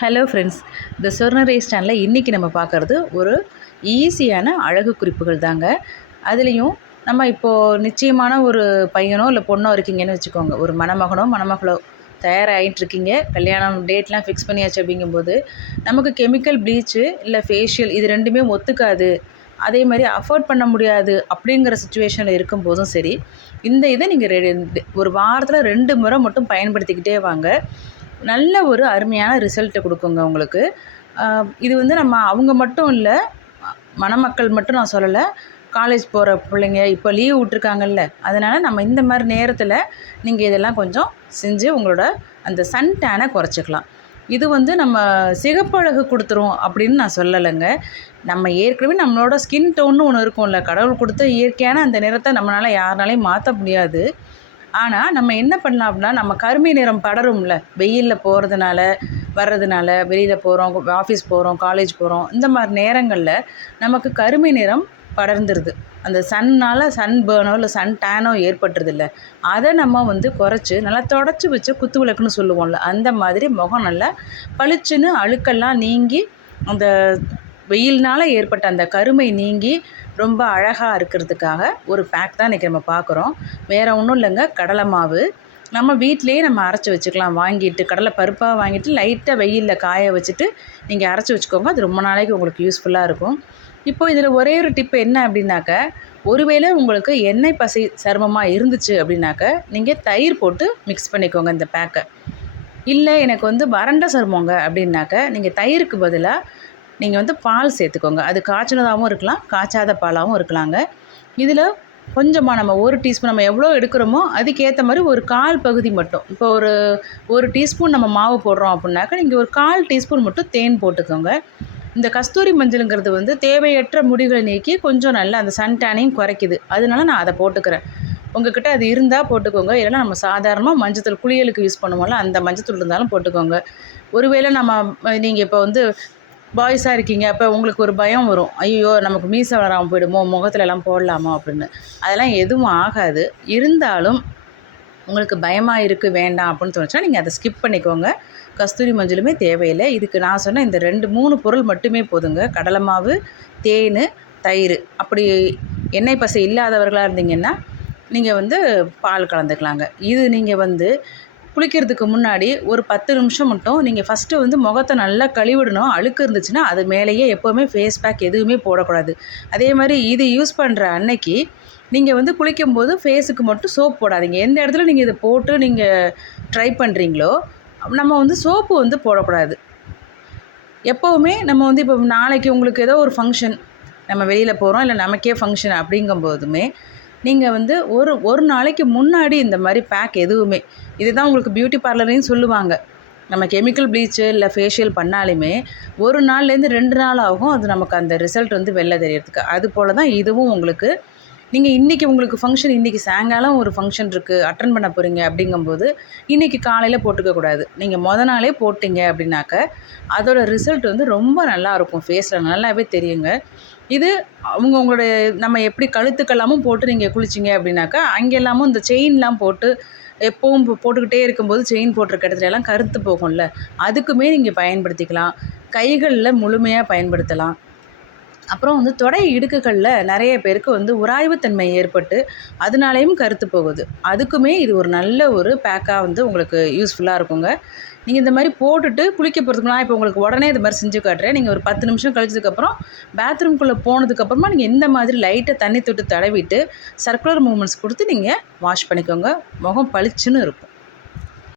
Hello friends இந்த சொர்ணரே ஸ்டாண்டில் இன்றைக்கி நம்ம பார்க்குறது ஒரு ஈஸியான அழகு குறிப்புகள் தாங்க. அதுலேயும் நம்ம இப்போது நிச்சயமான ஒரு பையனோ இல்லை பொண்ணோ இருக்கீங்கன்னு வச்சுக்கோங்க. ஒரு மணமகனோ மணமகளோ தயாராகிட்டு இருக்கீங்க கல்யாணம் டேட்லாம் ஃபிக்ஸ் பண்ணியாச்சு அப்படிங்கும்போது நமக்கு கெமிக்கல் ப்ளீச்சு இல்லை ஃபேஷியல் இது ரெண்டுமே ஒத்துக்காது. அதே மாதிரி அஃபோர்ட் பண்ண முடியாது அப்படிங்கிற சுச்சுவேஷனில் இருக்கும்போதும் சரி இந்த இதை நீங்கள் ஒரு வாரத்தில் ரெண்டு முறை மட்டும் பயன்படுத்திக்கிட்டே வாங்க. நல்ல ஒரு அருமையான ரிசல்ட்டை கொடுக்குங்க உங்களுக்கு. இது வந்து நம்ம அவங்க மட்டும் இல்லை மணமக்கள் மட்டும் நான் சொல்லலை காலேஜ் போகிற பிள்ளைங்க இப்போ லீவ் விட்ருக்காங்கல்ல அதனால் நம்ம இந்த மாதிரி நேரத்தில் நீங்கள் இதெல்லாம் கொஞ்சம் செஞ்சு உங்களோட அந்த சன் டேனை குறைச்சிக்கலாம். இது வந்து நம்ம சிகப்பழகு கொடுத்துரும் அப்படின்னு நான் சொல்லலைங்க. நம்ம ஏற்கனவே நம்மளோட ஸ்கின் டோன்னு ஒன்று இருக்கும்ல கடவுள் கொடுத்த இயற்கையான அந்த நிறத்தை நம்மளால் யாருனாலையும் மாற்ற முடியாது. ஆனால் நம்ம என்ன பண்ணலாம் அப்படின்னா நம்ம கருமை நிறம் படரும்ல. வெயிலில் போகிறதுனால வர்றதுனால வெளியில் போகிறோம் ஆஃபீஸ் போகிறோம் காலேஜ் போகிறோம் இந்த மாதிரி நேரங்களில் நமக்கு கருமை நிறம் படர்ந்துருது. அந்த சன்னால் சன் பேர்னோ இல்லை சன் டேனோ ஏற்பட்டுருது இல்லை அதை நம்ம வந்து குறைச்சி நல்லா தொடச்சி வச்சு குத்து விளக்குன்னு சொல்லுவோம்ல அந்த மாதிரி முகம் நல்லா பளிச்சுன்னு அழுக்கெல்லாம் நீங்கி அந்த வெயில்னால் ஏற்பட்ட அந்த கருமை நீங்கி ரொம்ப அழகாக இருக்கிறதுக்காக ஒரு பேக் தான் இன்றைக்கி நம்ம பார்க்குறோம் வேறு ஒன்றும் இல்லைங்க கடலை மாவு. நம்ம வீட்டிலேயே நம்ம அரைச்சி வச்சுக்கலாம். வாங்கிட்டு கடலை பருப்பாக வாங்கிட்டு லைட்டாக வெயிலில் காய வச்சுட்டு நீங்கள் அரைச்சி வச்சுக்கோங்க. அது ரொம்ப நாளைக்கு உங்களுக்கு யூஸ்ஃபுல்லாக இருக்கும். இப்போது இதில் ஒரே ஒரு டிப் என்ன அப்படின்னாக்க ஒருவேளை உங்களுக்கு எண்ணெய் பசை சருமமாக இருந்துச்சு அப்படின்னாக்க நீங்கள் தயிர் போட்டு மிக்ஸ் பண்ணிக்கோங்க இந்த பேக்கை இல்லை எனக்கு வந்து வறண்ட சருமங்க அப்படின்னாக்க நீங்கள் தயிருக்கு பதிலாக நீங்கள் வந்து பால் சேர்த்துக்கோங்க. அது காய்ச்சினதாகவும் இருக்கலாம் காய்ச்சாத பாலாகவும் இருக்கலாங்க. இதில் கொஞ்சமாக நம்ம ஒரு டீஸ்பூன் நம்ம எவ்வளோ எடுக்கிறோமோ அதுக்கேற்ற மாதிரி ஒரு கால் பகுதி மட்டும். இப்போ ஒரு ஒரு டீஸ்பூன் நம்ம மாவு போடுறோம் அப்படின்னாக்கா நீங்கள் ஒரு கால் டீஸ்பூன் மட்டும் தேன் போட்டுக்கோங்க. இந்த கஸ்தூரி மஞ்சளுங்கிறது வந்து தேவையற்ற முடிகளை நீக்கி கொஞ்சம் நல்லா அந்த சன் டேனையும் குறைக்குது. அதனால நான் அதை போட்டுக்கிறேன். உங்ககிட்ட அது இருந்தால் போட்டுக்கோங்க. இல்லைனா நம்ம சாதாரணமாக மஞ்சத்தூள் குளியலுக்கு யூஸ் பண்ணுவோம்ல அந்த மஞ்சத்தூள் இருந்தாலும் போட்டுக்கோங்க. ஒருவேளை நம்ம நீங்கள் இப்போ வந்து பாய்ஸாக இருக்கீங்க அப்போ உங்களுக்கு ஒரு பயம் வரும். ஐயோ நமக்கு மீசை வராமல் போயிடுமோ முகத்துல எல்லாம் போடலாமா அப்படின்னு. அதெல்லாம் எதுவும் ஆகாது. இருந்தாலும் உங்களுக்கு பயமாக இருக்குது வேண்டாம் அப்படின்னு தோணுச்சா நீங்கள் அதை ஸ்கிப் பண்ணிக்கோங்க. கஸ்தூரி மஞ்சளுமே தேவையில்லை. இதுக்கு நான் சொன்ன இந்த ரெண்டு மூணு பொருள் மட்டுமே போதுங்க. கடலை மாவு தேன் தயிர். அப்படி எண்ணெய் பசை இல்லாதவர்களாக இருந்தீங்கன்னா நீங்கள் வந்து பால் கலந்துக்கலாங்க. இது நீங்கள் வந்து குளிக்கிறதுக்கு முன்னாடி ஒரு பத்து நிமிஷம் மட்டும் நீங்கள் ஃபஸ்ட்டு வந்து முகத்தை நல்லா கழுவிடணும். அழுக்கு இருந்துச்சுன்னா அது மேலேயே எப்போவுமே ஃபேஸ் பேக் எதுவுமே போடக்கூடாது. அதே மாதிரி இது யூஸ் பண்ணுற அன்னைக்கு நீங்கள் வந்து குளிக்கும்போது ஃபேஸுக்கு மட்டும் சோப் போடாதீங்க. எந்த இடத்துல நீங்கள் இதை போட்டு நீங்கள் ட்ரை பண்ணுறீங்களோ நம்ம வந்து சோப்பு வந்து போடக்கூடாது. எப்போவுமே நம்ம வந்து இப்போ நாளைக்கு உங்களுக்கு ஏதோ ஒரு ஃபங்க்ஷன் நம்ம வெளியில் போகிறோம் இல்லை நமக்கே ஃபங்க்ஷன் அப்படிங்கும்போதுமே நீங்கள் வந்து ஒரு ஒரு நாளைக்கு முன்னாடி இந்த மாதிரி பேக் எதுவுமே இதுதான் உங்களுக்கு பியூட்டி பார்லரையும் சொல்லுவாங்க. நம்ம கெமிக்கல் ப்ளீச்சு இல்லை ஃபேஷியல் பண்ணாலுமே ஒரு நாள்லேருந்து ரெண்டு நாள் ஆகும் அது நமக்கு அந்த ரிசல்ட் வந்து வெளில தெரியறதுக்கு. அது போல் தான் இதுவும் உங்களுக்கு நீங்கள் இன்றைக்கி உங்களுக்கு ஃபங்க்ஷன் இன்றைக்கி சாயங்காலம் ஒரு ஃபங்க்ஷன் இருக்குது அட்டன் பண்ண போகிறீங்க அப்படிங்கும்போது இன்றைக்கி காலையில் போட்டுக்கக்கூடாது நீங்கள் மொதல் நாளே போட்டிங்க அப்படின்னாக்க அதோட ரிசல்ட் வந்து ரொம்ப நல்லாயிருக்கும் ஃபேஸில் நல்லாவே தெரியுங்க. இது அவங்க உங்களுடைய நம்ம எப்படி கழுத்துக்கெல்லாமும் போட்டு நீங்கள் குளிச்சிங்க அப்படின்னாக்கா அங்கெல்லாமும் இந்த செயின்லாம் போட்டு எப்பவும் போட்டுக்கிட்டே இருக்கும்போது செயின் போட்டிருக்க இடத்துல எல்லாம் கருத்து போகும்ல. அதுக்குமே நீங்கள் பயன்படுத்திக்கலாம். கைகளில் முழுமையாக பயன்படுத்தலாம். அப்புறம் வந்து தொடை இடுக்குகளில் நிறைய பேருக்கு வந்து உராய்வுத்தன்மை ஏற்பட்டு அதனாலேயும் கருத்து போகுது. அதுக்குமே இது ஒரு நல்ல ஒரு பேக்காக வந்து உங்களுக்கு யூஸ்ஃபுல்லாக இருக்குங்க. நீங்கள் இந்த மாதிரி போட்டுட்டு குளிக்க போகிறதுக்கு நான் இப்போ உங்களுக்கு உடனே இது மாதிரி செஞ்சு காட்டுறேன். நீங்கள் ஒரு பத்து நிமிஷம் கழிச்சதுக்கப்புறம் பாத்ரூம்குள்ளே போனதுக்கப்புறமா நீங்கள் இந்த மாதிரி லைட்டை தண்ணி தொட்டு தடவிட்டு சர்க்குலர் மூமெண்ட்ஸ் கொடுத்து நீங்கள் வாஷ் பண்ணிக்கோங்க. முகம் பளிச்சுன்னு இருக்கும்.